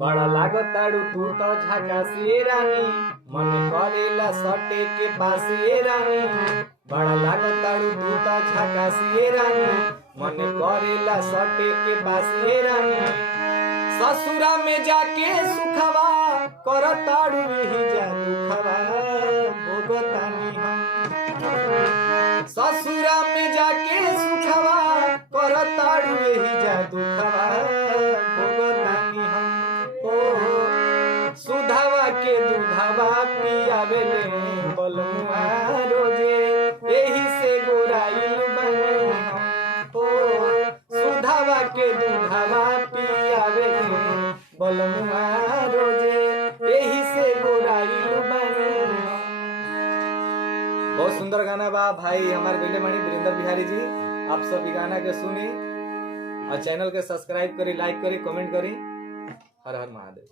बड़ा लागताड़ू तू तो झकासी रानी, मन करेला सटे के पासी रानी। बड़ा लागताड़ू तू तो झकासी रानी, मन करेला सटे के पासी रानी। ससुरा में जाके सुखवा करताड़ू ही जा दुखवा भोगतानी हम। ससुरा में जाके सुखवा करताड़ू ही जा दुखवा भोगतानी हम। सुधावा के दूधावा पियावेले बलमुआ रोजे, एही से गोराइल बने हम। सुधावा के दूधावा पियावेले बलमुआ रोजे, एही से गोराइल बने हम। बहुत सुंदर गाना बा भाई हमारे गैले मणि वीरेंद्र बिहारी जी। आप सभी गाना के सुनी और चैनल के सब्सक्राइब करी, लाइक करी, कमेंट करी। हर हर महादेव।